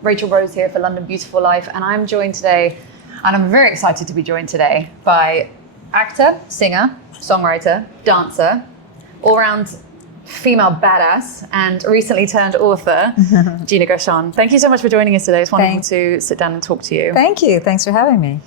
Rachel Rose here for London Beautiful Life, and I'm joined today, and I'm very excited to be joined today by actor, singer, songwriter, dancer, all-round female badass, and recently turned author, Gina Gershon. Thank you so much for joining us today. It's wonderful to sit down and talk to you. Thank you. Thanks for having me.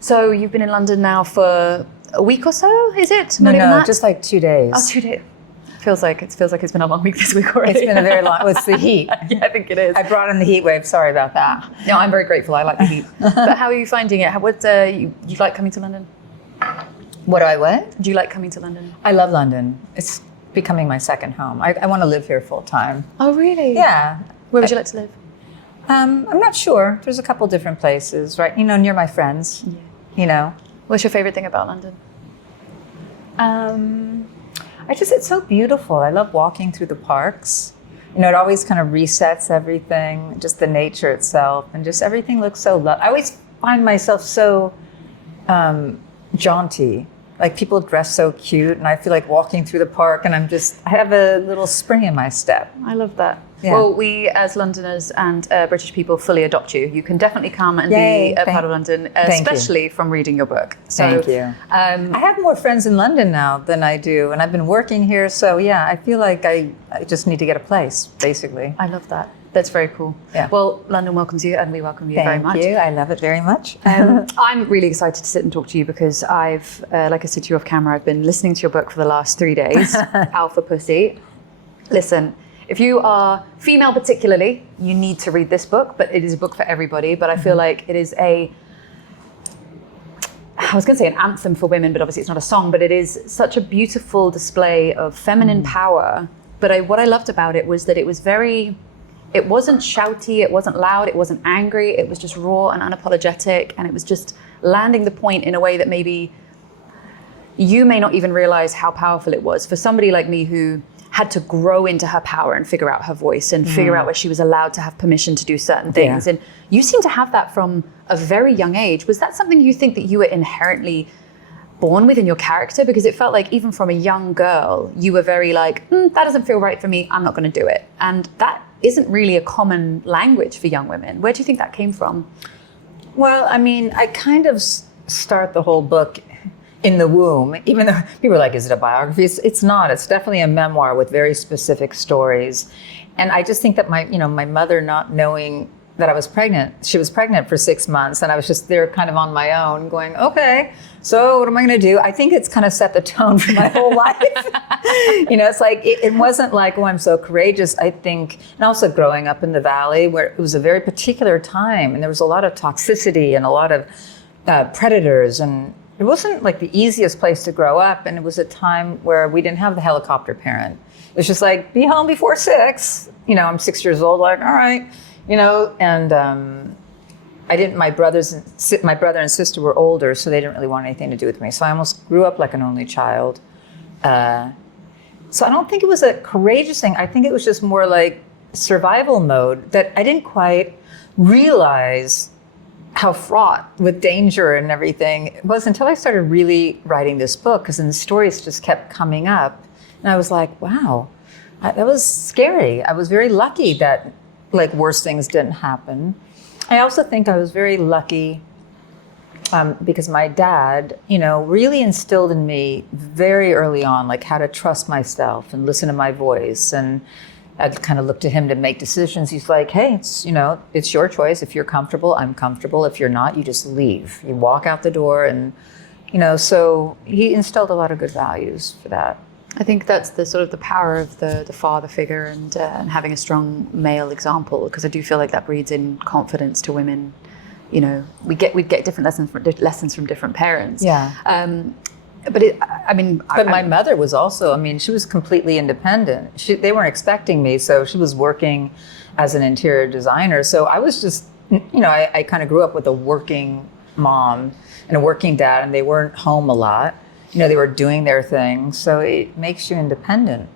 So you've been in London now for a week or so, is it? No, just like 2 days. Oh, 2 days. Feels like it's been a long week this week already. It's been a very long, it's the heat. Yeah, I think it is. I brought in the heat wave, sorry about that. No, I'm very grateful, I like the heat. But how are you finding it? You like coming to London? What Do you like coming to London? I love London. It's becoming my second home. I want to live here full time. Oh, really? Yeah. Where would you like to live? I'm not sure. There's a couple different places, right? Near my friends, What's your favorite thing about London? It's so beautiful. I love walking through the parks. It always kind of resets everything, just the nature itself, and just everything looks so I always find myself so jaunty. Like people dress so cute, and I feel like walking through the park, and I have a little spring in my step. I love that. Yeah. Well, we as Londoners and British people fully adopt you. You can definitely come and be a part of London, especially from reading your book. So, thank you. I have more friends in London now than I do, and I've been working here, so yeah, I feel like I just need to get a place, basically. I love that. That's very cool. Yeah. Well, London welcomes you, and we welcome you very much. Thank you. I love it very much. I'm really excited to sit and talk to you because I've, like I said to you off camera, I've been listening to your book for the last 3 days, AlphaPussy. Listen, if you are female particularly, you need to read this book, but it is a book for everybody. But I feel like it is I was going to say an anthem for women, but obviously it's not a song, but it is such a beautiful display of feminine power. But what I loved about it was that it wasn't shouty, it wasn't loud, it wasn't angry, it was just raw and unapologetic, and it was just landing the point in a way that maybe you may not even realize how powerful it was. For somebody like me who had to grow into her power and figure out her voice and figure out where she was allowed to have permission to do certain things. Yeah. And you seem to have that from a very young age. Was that something you think that you were inherently born with in your character? Because it felt like even from a young girl, you were very like, that doesn't feel right for me, I'm not going to do it. And that isn't really a common language for young women. Where do you think that came from? Well, I kind of start the whole book in the womb, even though people are like, is it a biography? It's not. It's definitely a memoir with very specific stories. And I just think that my mother not knowing that I was pregnant, she was pregnant for 6 months, and I was just there kind of on my own going, okay, so what am I going to do? I think it's kind of set the tone for my whole life. It's like, it wasn't like, oh, I'm so courageous. I think, and also growing up in the Valley where it was a very particular time and there was a lot of toxicity and a lot of predators, and it wasn't like the easiest place to grow up. And it was a time where we didn't have the helicopter parent. It was just like, be home before 6. I'm 6 years old, like, all right. And my brother and sister were older, so they didn't really want anything to do with me. So I almost grew up like an only child. So I don't think it was a courageous thing. I think it was just more like survival mode that I didn't quite realize how fraught with danger and everything it was until I started really writing this book, because then the stories just kept coming up. And I was like, wow, that was scary. I was very lucky that worse things didn't happen. I also think I was very lucky because my dad, really instilled in me very early on, how to trust myself and listen to my voice. And I'd kind of look to him to make decisions. He's like, hey, it's your choice. If you're comfortable, I'm comfortable. If you're not, you just leave. You walk out the door. And, so he instilled a lot of good values for that. I think that's the sort of the power of the father figure and having a strong male example, because I do feel like that breeds in confidence to women. We get different lessons from different parents. Yeah. But my mother was also, she was completely independent. They weren't expecting me, so she was working as an interior designer. So I was just, I kind of grew up with a working mom and a working dad, and they weren't home a lot. They were doing their thing. So it makes you independent,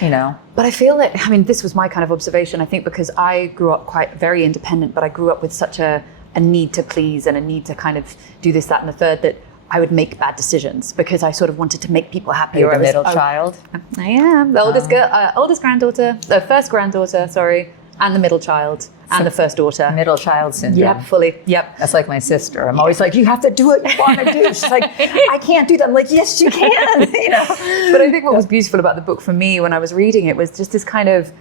But I feel that, this was my kind of observation, I think, because I grew up very independent, but I grew up with such a need to please and a need to kind of do this, that, and the third, that I would make bad decisions because I sort of wanted to make people happy. You're the middle child? I am. The oldest granddaughter, first granddaughter, sorry. And the middle child and the first daughter. Middle child syndrome. Yep, fully. Yep. That's like my sister. I'm always like, you have to do what you want to do. She's like, I can't do that. I'm like, yes, you can. But I think what was beautiful about the book for me when I was reading it was just this kind of,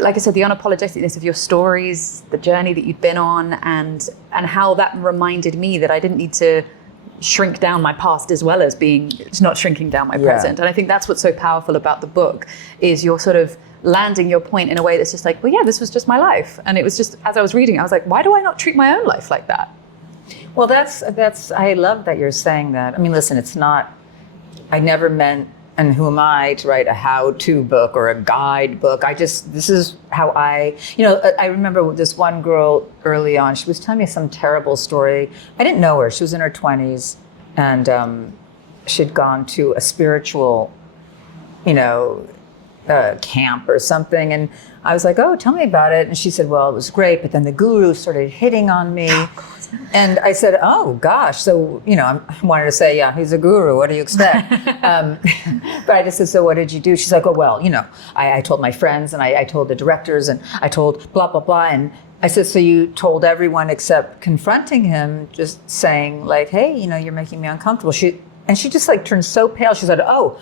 like I said, the unapologeticness of your stories, the journey that you'd been on, and how that reminded me that I didn't need to shrink down my past as well as not shrinking down my present. And I think that's what's so powerful about the book, is you're sort of landing your point in a way that's just like, well, yeah, this was just my life. And it was just, as I was reading, I was like, why do I not treat my own life like that? Well, that's, I love that you're saying that. I mean, listen, it's not, I never meant, and who am I to write a how-to book or a guide book? This is how I remember this one girl early on, she was telling me some terrible story. I didn't know her. She was in her 20s, and she'd gone to a spiritual, camp or something. And I was like, oh, tell me about it. And she said, well, it was great, but then the guru started hitting on me. And I said, oh, gosh. So, I wanted to say, yeah, he's a guru. What do you expect? But I just said, so what did you do? She's like, oh, well, I told my friends, and I told the directors, and I told blah, blah, blah. And I said, so you told everyone except confronting him, just saying like, hey, you're making me uncomfortable. She just like turned so pale. She said, oh,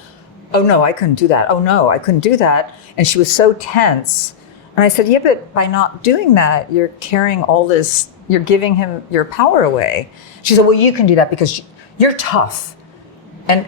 no, I couldn't do that. Oh, no, I couldn't do that. And she was so tense. And I said, yeah, but by not doing that, you're carrying all this, you're giving him your power away. She said, well, you can do that because you're tough. And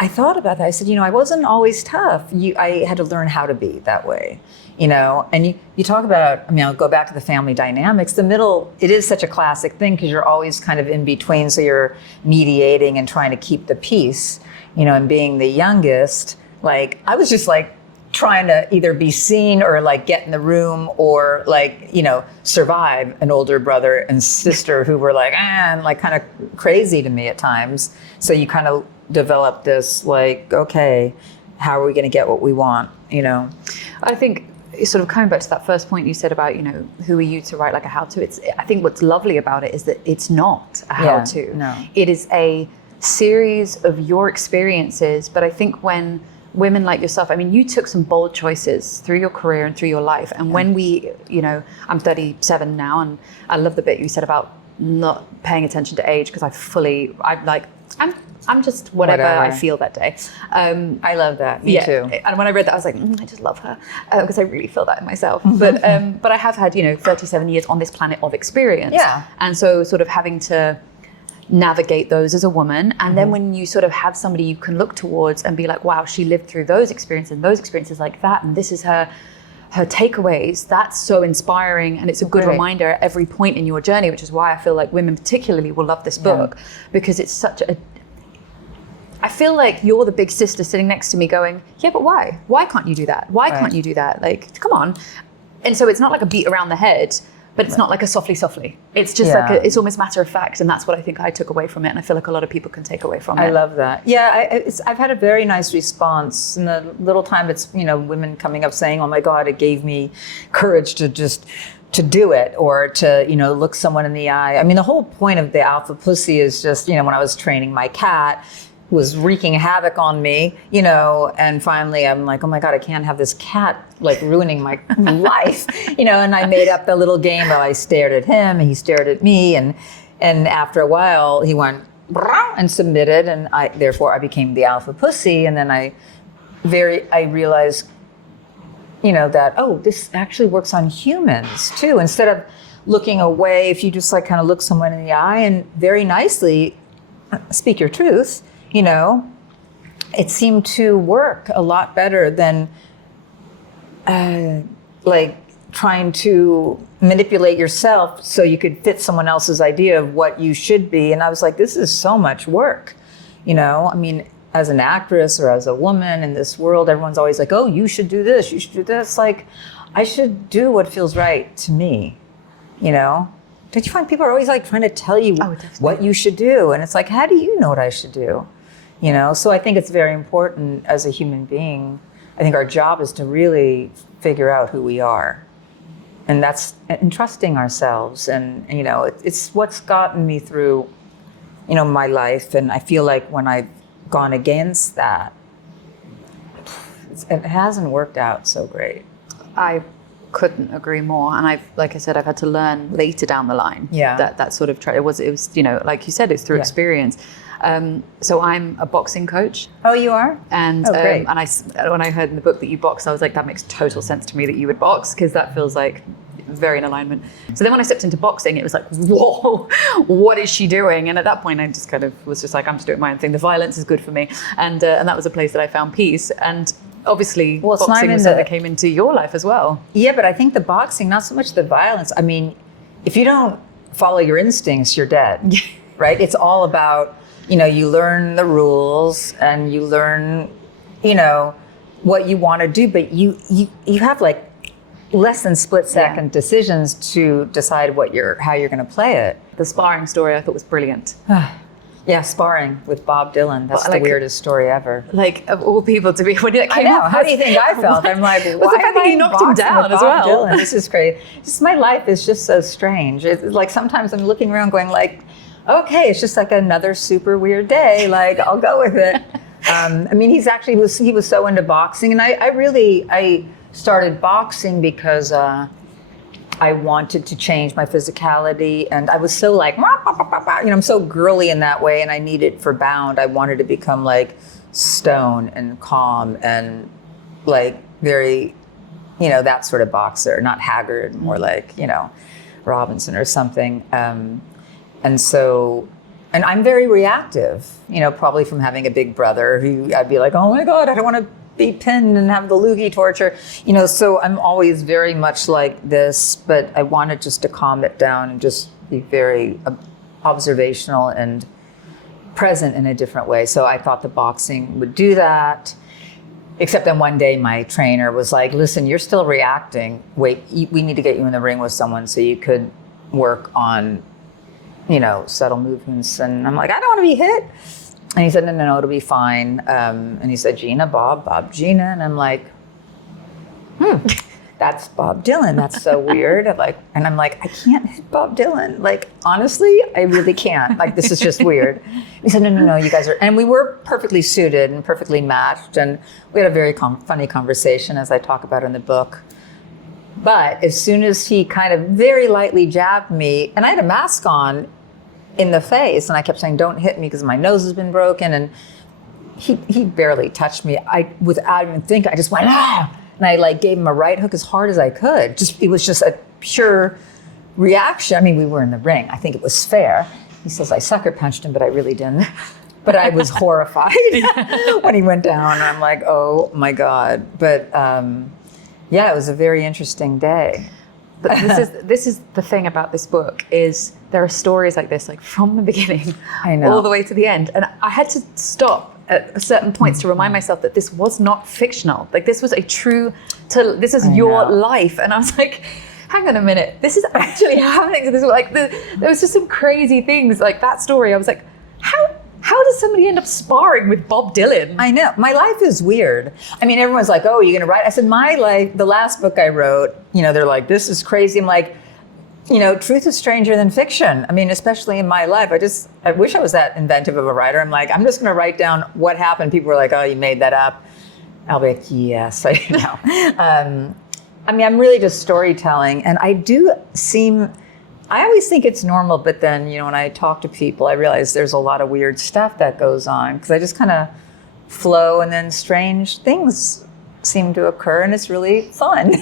I thought about that. I said, I wasn't always tough. I had to learn how to be that way, And you talk about, I'll go back to the family dynamics. The middle, it is such a classic thing because you're always kind of in between. So you're mediating and trying to keep the peace, and being the youngest, like, I was just like trying to either be seen or like get in the room or like, survive an older brother and sister who were like, and like kind of crazy to me at times. So you kind of develop this like, okay, how are we going to get what we want, I think sort of coming back to that first point you said about, who are you to write like a how-to? I think what's lovely about it is that it's not a how-to. No. It is a series of your experiences. But I think when women like yourself, you took some bold choices through your career and through your life. And when I'm 37 now, and I love the bit you said about not paying attention to age, because I'm just whatever I feel that day. I love that. Me too. And when I read that, I was like, I just love her, because I really feel that in myself. But I have had 37 years on this planet of experience. Yeah. And so sort of having to navigate those as a woman, and then when you sort of have somebody you can look towards and be like, wow, she lived through those experiences like that, and this is her takeaways, that's so inspiring. And it's a good reminder at every point in your journey, which is why I feel like women particularly will love this book, because it's I feel like you're the big sister sitting next to me going, yeah, but why? Why can't you do that? Why can't you do that? Like, come on. And so it's not like a beat around the head, but it's not like a softly. It's just like it's almost matter of fact. And that's what I think I took away from it. And I feel like a lot of people can take away from it. I love that. Yeah, I've had a very nice response in the little time it's, women coming up saying, oh my God, it gave me courage to do it, or to, look someone in the eye. The whole point of the AlphaPussy is just, when I was training my cat, was wreaking havoc on me, and finally I'm like, oh my God, I can't have this cat like ruining my life, and I made up the little game where I stared at him and he stared at me, and after a while he went and submitted, and I became the AlphaPussy. And then I realized, that, oh, this actually works on humans too. Instead of looking away, if you just like kind of look someone in the eye and very nicely speak your truth, it seemed to work a lot better than like trying to manipulate yourself so you could fit someone else's idea of what you should be. And I was like, this is so much work, as an actress or as a woman in this world, everyone's always like, oh, you should do this, you should do this. Like, I should do what feels right to me, Don't you find people are always like trying to tell you what you should do? And it's like, how do you know what I should do? So I think it's very important as a human being. I think our job is to really figure out who we are. And that's in trusting ourselves. And, it's what's gotten me through, my life. And I feel like when I've gone against that, it hasn't worked out so great. I couldn't agree more. And like I said, I've had to learn later down the line. Yeah. That sort of it was like you said, it's through experience. So I'm a boxing coach. Oh, you are? And great. and when I heard in the book that you box, I was like, that makes total sense to me that you would box, because that feels like very in alignment. So then when I stepped into boxing, it was like, whoa, what is she doing? And at that point, I just kind of was just like, I'm just doing my own thing. The violence is good for me. And that was a place that I found peace. And obviously, boxing was something that came into your life as well. Yeah, but I think the boxing, not so much the violence. I mean, if you don't follow your instincts, you're dead, right? It's all about, you learn the rules and you learn, what you want to do, but you have like less than split-second decisions to decide how you're going to play it. The sparring story I thought was brilliant. Yeah, sparring with Bob Dylan. That's the weirdest story ever. Like, of all people to be, when that came out. out. How do you think I felt? I'm like, why the fact that you knocked him down as well? Dylan? This is crazy. Just my life is just so strange. It's like sometimes I'm looking around going like, okay, it's just like another super weird day. Like, I'll go with it. I mean, he was so into boxing, and I started boxing because I wanted to change my physicality, and I was so like, I'm so girly in that way, and I needed for Bound. I wanted to become like stone and calm and like very, that sort of boxer, not haggard, more like, Robinson or something. And I'm very reactive, probably from having a big brother who I'd be like, oh my God, I don't want to be pinned and have the loogie torture, so I'm always very much like this, but I wanted just to calm it down and just be very observational and present in a different way. So I thought the boxing would do that, except then one day my trainer was like, listen, you're still reacting. Wait, we need to get you in the ring with someone so you could work on, subtle movements. And I'm like, I don't want to be hit. And he said, no, it'll be fine. And he said, Gina, Bob, Gina. And I'm like, that's Bob Dylan. That's so weird. And I'm like, I can't hit Bob Dylan. Like, honestly, I really can't. Like, this is just weird. He said, no, you guys are. And we were perfectly suited and perfectly matched. And we had a very funny conversation, as I talk about in the book. But as soon as he kind of very lightly jabbed me, and I had a mask on in the face, and I kept saying, don't hit me because my nose has been broken. And he barely touched me. Without even thinking, I just went, ah! And I gave him a right hook as hard as I could. It was just a pure reaction. I mean, we were in the ring. I think it was fair. He says, I sucker punched him, but I really didn't. But I was horrified when he went down. I'm like, oh my God. But it was a very interesting day. But this is the thing about this book, is there are stories like this, like from the beginning all the way to the end. And I had to stop at certain points to remind myself that this was not fictional. Like, this was this is your life. And I was like, hang on a minute, this is actually happening to this. Like, there was just some crazy things, like that story. I was like, how does somebody end up sparring with Bob Dylan? I know. My life is weird. I mean, everyone's like, oh, you're going to write? I said, my life, the last book I wrote, they're like, this is crazy. I'm like, truth is stranger than fiction. I mean, especially in my life. I wish I was that inventive of a writer. I'm like, I'm just going to write down what happened. People were like, oh, you made that up. I'll be like, yes, I know. I mean, I'm really just storytelling. And I always think it's normal, but then, when I talk to people, I realize there's a lot of weird stuff that goes on, because I just kind of flow, and then strange things seem to occur, and it's really fun.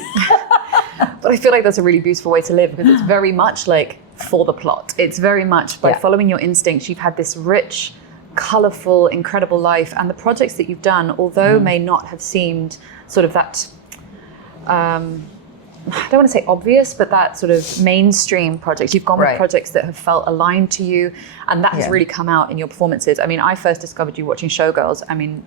But I feel like that's a really beautiful way to live, because it's very much like for the plot. It's very much by following your instincts. You've had this rich, colorful, incredible life, and the projects that you've done, although may not have seemed sort of that, I don't want to say obvious, but that sort of mainstream projects. You've gone with projects that have felt aligned to you, and that has really come out in your performances. I mean, I first discovered you watching Showgirls. I mean,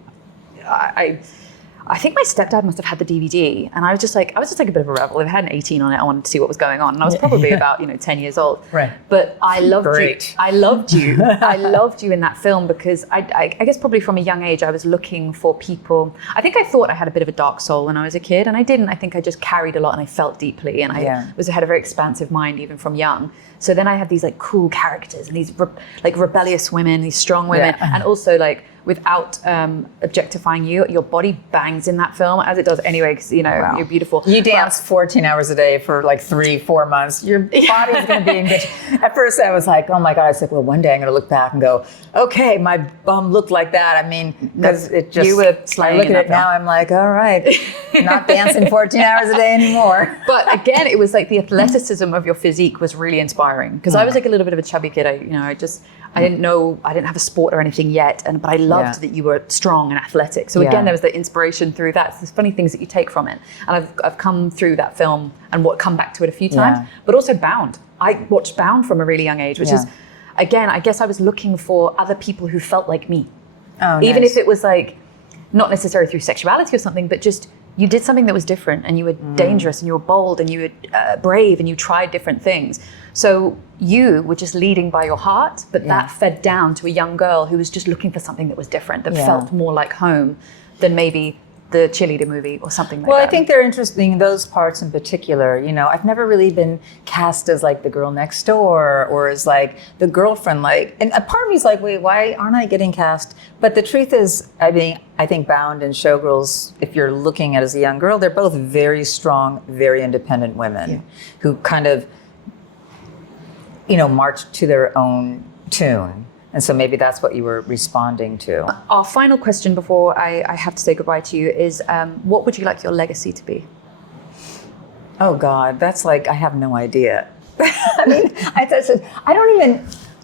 I think my stepdad must have had the DVD, and I was just like a bit of a rebel. If it had an 18 on it, I wanted to see what was going on. And I was probably about 10 years old. Right. But I loved you. I loved you. I loved you in that film, because I guess probably from a young age I was looking for people. I think I thought I had a bit of a dark soul when I was a kid, and I didn't. I think I just carried a lot, and I felt deeply, and I had a very expansive mind even from young. So then I had these cool characters, and these rebellious women, these strong women, and also without objectifying you. Your body bangs in that film, as it does anyway, because you're beautiful. You dance 14 hours a day for like 3-4 months. Your body's going to be in good shape. At first I was like, oh my God. I was like, well, one day I'm going to look back and go, okay, my bum looked like that. I mean, because it just, you were I look at it now, I'm like, all right, not dancing 14 hours a day anymore. But again, it was like the athleticism of your physique was really inspiring, because I was like a little bit of a chubby kid. I didn't know, I didn't have a sport or anything yet, but I loved that you were strong and athletic. So again, there was the inspiration through that. So there's funny things that you take from it. And I've come through that film and come back to it a few times, but also Bound. I watched Bound from a really young age, which is, again, I guess I was looking for other people who felt like me. Oh, even nice. if it was like, not necessarily through sexuality or something, but just you did something that was different, and you were dangerous, and you were bold, and you were brave, and you tried different things. So you were just leading by your heart, but that fed down to a young girl who was just looking for something that was different, that felt more like home than maybe the cheerleader movie or something like that. Well, I think they're interesting, those parts in particular. I've never really been cast as like the girl next door or as like the girlfriend, and a part of me is like, wait, why aren't I getting cast? But the truth is, I think Bound and Showgirls, if you're looking at as a young girl, they're both very strong, very independent women who kind of, march to their own tune. And so maybe that's what you were responding to. Our final question before I have to say goodbye to you is, what would you like your legacy to be? Oh God, that's like, I have no idea.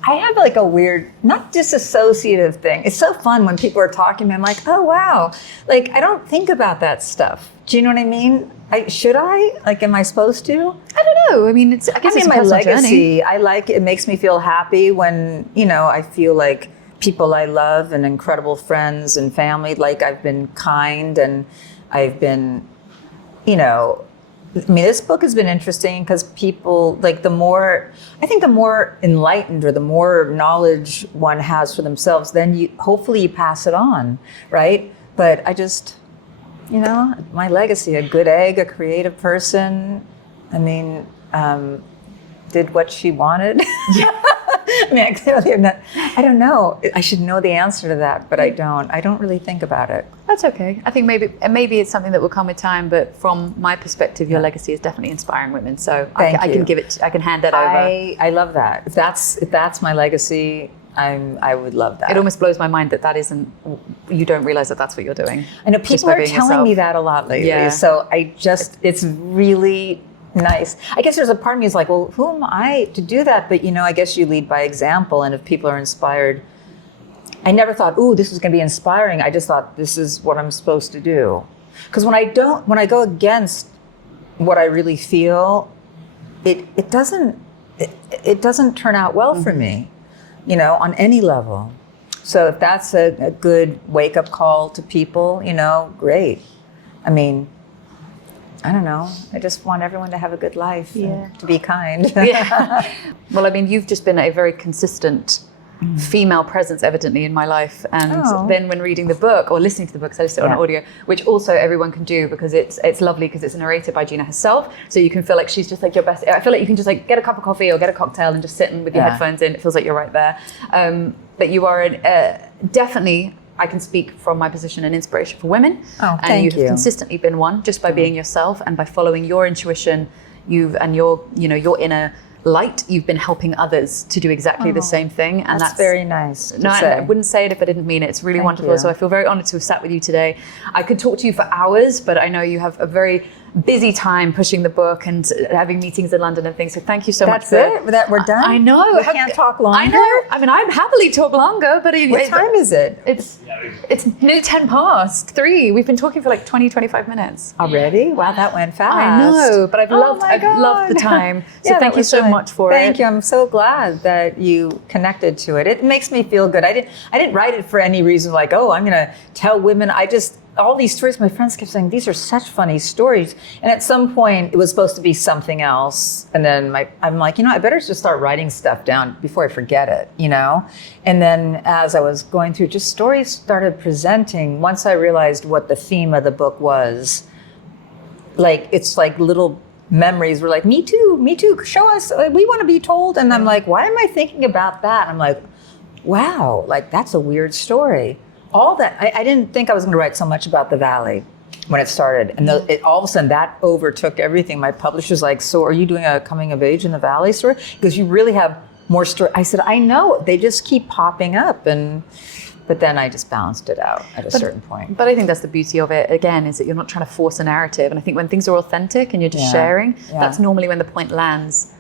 I have like a weird, not disassociative thing. It's so fun when people are talking to me, I'm like, oh wow. Like, I don't think about that stuff. Do you know what I mean? Should I? Like, am I supposed to? I don't know. I mean, I guess it's my a personal legacy. journey. I like, it makes me feel happy when, I feel like people I love and incredible friends and family, like I've been kind and I've been, this book has been interesting because people, like the more enlightened or the more knowledge one has for themselves, then hopefully you pass it on, right? But I just, my legacy, a good egg, a creative person, did what she wanted. I clearly am not, I don't know. I should know the answer to that, but I don't. I don't really think about it. That's okay. I think maybe it's something that will come with time, but from my perspective, your legacy is definitely inspiring women. So I can hand that over. I love that. If that's my legacy, I would love that. It almost blows my mind that isn't, you don't realize that that's what you're doing. I know people are telling me that a lot lately. Yeah. So it's really nice. I guess there's a part of me is like, well, who am I to do that? But I guess you lead by example, and if people are inspired, I never thought, ooh, this is going to be inspiring. I just thought this is what I'm supposed to do. Because when I go against what I really feel, it doesn't turn out well for me, on any level. So if that's a good wake up call to people, great. I don't know. I just want everyone to have a good life and to be kind. Yeah. Well, you've just been a very consistent female presence, evidently, in my life. And then when reading the book or listening to the book, so I listened on audio, which also everyone can do because it's lovely because it's narrated by Gina herself. So you can feel like she's just like your best. I feel like you can just like get a cup of coffee or get a cocktail and just sit in with your headphones in. It feels like you're right there. But you are definitely, I can speak from my position, an inspiration for women. Oh, and you have consistently been one just by being yourself and by following your intuition. Your inner light. You've been helping others to do exactly the same thing, and that's very nice. No, I wouldn't say it if I didn't mean it. It's really wonderful. So I feel very honored to have sat with you today. I could talk to you for hours, but I know you have a very busy time pushing the book and having meetings in London and things. So thank you so much. That's it? That we're done? I know. We can't talk longer? I know. I'd happily talk longer, but what time is it? It's nearly 3:10. We've been talking for like 20, 25 minutes. Already? Wow, that went fast. I know, but I've loved the time. So thank you so much for it. Thank you. I'm so glad that you connected to it. It makes me feel good. I didn't write it for any reason like, oh, I'm going to tell women. All these stories, my friends kept saying, these are such funny stories. And at some point, it was supposed to be something else. And then I'm like, I better just start writing stuff down before I forget it, And then as I was going through, just stories started presenting. Once I realized what the theme of the book was, like, it's like little memories were like, me too, show us, we want to be told. And I'm like, why am I thinking about that? I'm like, wow, like, that's a weird story. all that, I didn't think I was going to write so much about the Valley when it started. And all of a sudden that overtook everything. My publisher's like, so are you doing a coming of age in the Valley story? Because you really have more story. I said, I know, they just keep popping up. But then I just balanced it out at a certain point. But I think that's the beauty of it, again, is that you're not trying to force a narrative. And I think when things are authentic and you're just sharing, that's normally when the point lands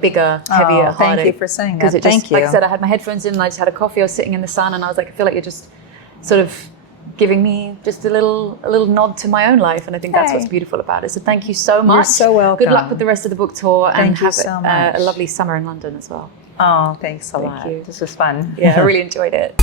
bigger, heavier, harder. Thank you for saying that. Because thank you. Like I said, I had my headphones in and I just had a coffee. I was sitting in the sun and I was like, I feel like you're just sort of giving me just a little nod to my own life. And I think that's what's beautiful about it. So thank you so much. You're so welcome. Good luck with the rest of the book tour. And Thank you have so much. A lovely summer in London as well. Oh, thanks a lot. Thank you. This was fun. Yeah, I really enjoyed it.